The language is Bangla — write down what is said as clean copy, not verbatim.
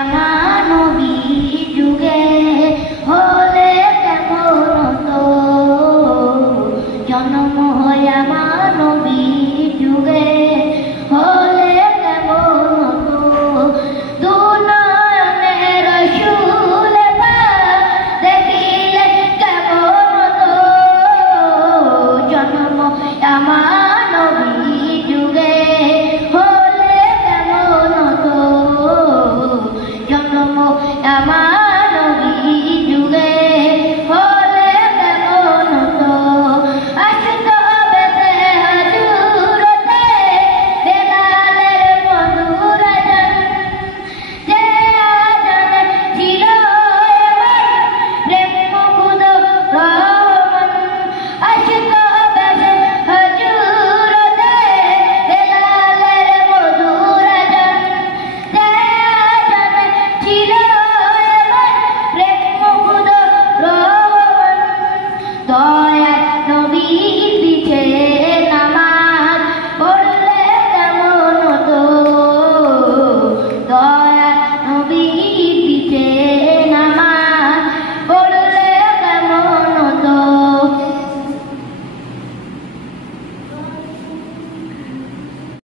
আমার নবী যুগে হলে কেমন তো জন্ম হয় আমার নবী যুগে হলে কেমন তো দুনয়নের রসূল পাক দেখিলে কেমন তো জন্ম আমার নবী যুগে হলে কেমন তো জন্ম আমার নবী যুগে হলে কেমন তো আসতো বেতে হাজুরতে বেলালের মধুর আজান যে আজান ছিল এবার প্রেম মুগ্ধ রহমান আসতো বেতে হাজুরতে বেলালের মধুর আজান যে আজান ছিল এবার প্রেম মুগ্ধ রহমান